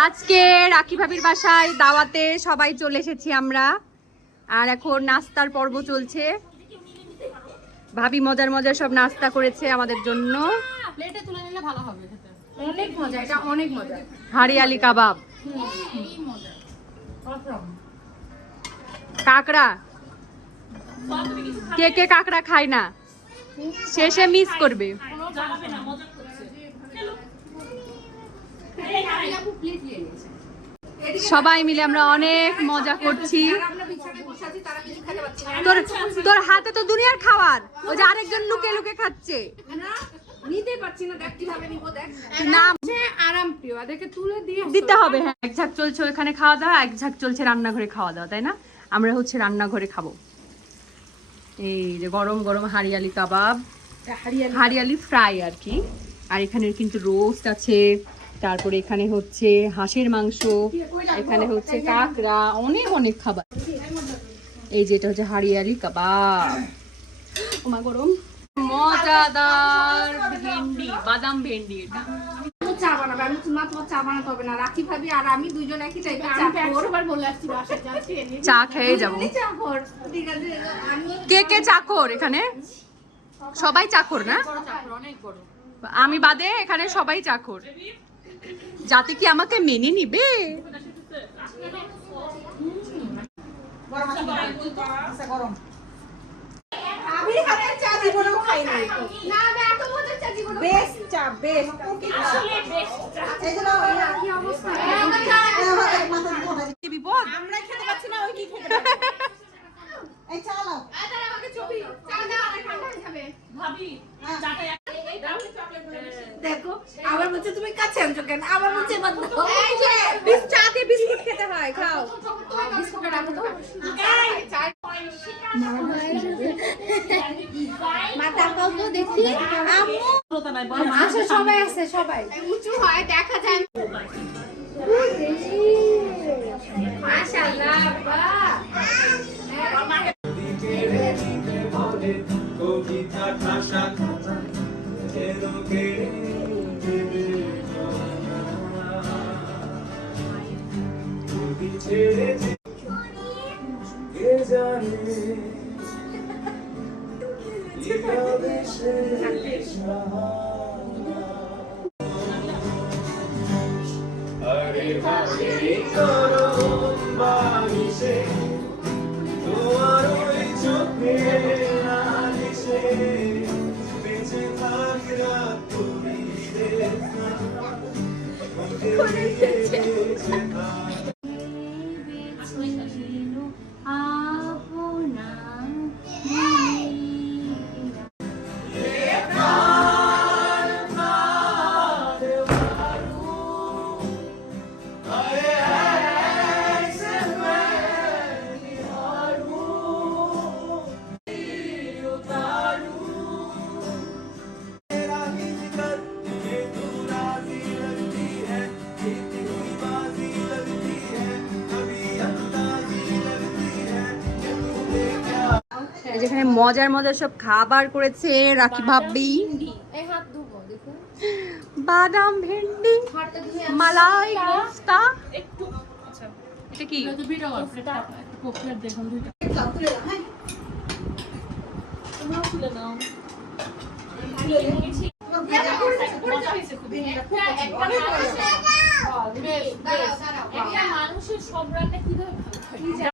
আজকে রাখি ভাবির বাসায় দাওয়াতে সবাই চলে এসেছি আমরা। আর এখন নাস্তার পর্ব চলছে। ভাবি মজার মজার সব নাস্তা করেছে আমাদের জন্য। প্লেটে তুলে নিলে ভালো হবে খেতে। অনেক মজা, এটা অনেক মজা। হারিয়ালি কাবাব, এই মজা। কাঁকড়া। কে কে কাঁকড়া খায় না, শেষে মিস করবে। সবাই মিলে আমরা অনেক মজা করছি। তোর তোর হাতে তো দুনিয়ার খাবার, ওই যে আরেকজন লুকে লুকে খাচ্ছে। নিতে পারছি না, দেখ কিভাবে নিব, দেখ। না আরাম প্রিয়, এদেরকে তুলে দিয়ে দিতে হবে। হ্যাঁ, এক ঝাঁক চলছে ওখানে খাওয়া দাওয়া, এক ঝাঁক চলছে রান্নাঘরে খাওয়া দাওয়া, তাই না? আমরা হচ্ছে রান্নাঘরে খাবো। এই যে গরম গরম হারিয়ালি কাবাব, হারিয়ালি ফ্রাই আর কি। আর এখানে কিন্তু রোস্ট আছে, তারপরে এখানে হচ্ছে হাঁসের মাংস, এখানে হচ্ছে কাঁকড়া, অনেক অনেক খাবার। এই যে এটা হচ্ছে হারিয়ালি কাবাব। ওমা গরম, মজাদার ভেন্ডি, বাদাম ভেন্ডি। এটা চা বানাবে, আমি তোমার চা বানাতে হবে না। রাখি ভাবি আর আমি দুইজন একই টাইপের চা করব। একবার বলে আসছি বাসায় যাচ্ছি, চা খেয়ে যাবো। ঠিক আছে, আমি কে কে চাকর এখানে? সবাই চাকর না? অনেক বড়। আমি বাদে এখানে সবাই চাকর। যাতে কি আমাকে মেনে নিবে। আমি এখানে চা জীবনেও খাই নাই। না আমি এত মজার চা জীবনে বেস্ট চা, বেস্ট। আসলে বেস্ট চা। এই জন্য কি অবস্থা? কি বিপদ? আমরা খেতে পাচ্ছি না, ওই কি খেতে পারবে? এই চা নাও। আরে আমাকে ছবি চা দাও, আর ঠান্ডা হয়ে যাবে। ভাবি চাটা এই দাও চকলেট দেখো, আবার বলছে তুমি কাছে আনছো কেন? আবার বলছে বাদ দাও। এই যে চা দিয়ে বিস্কুট খেতে হয়, খাও। বিস্কুটটা রাখো তো। এই চা মা তাকাও তো দেখি। আম্মু আসে, সবাই আছে, সবাই উঁচু হয় দেখা যায়। মাশাআল্লাহ বাহ। যেখানে মজার মজার সব খাবার করেছে রাখি ভাবি। এই হাত ধুবো দেখো। বাদাম ভেন্ডি, হাতটা ধুয়ে মালাই কোফতা। একটু আচ্ছা এটা কি? এটা তো ভিডিও কর, প্লেটটা একটু প্লেট দেখুন দুইটা। তোমরাও খুলে নাও। একটা মানুষের সব রান্না কিভাবে ভালো হয়?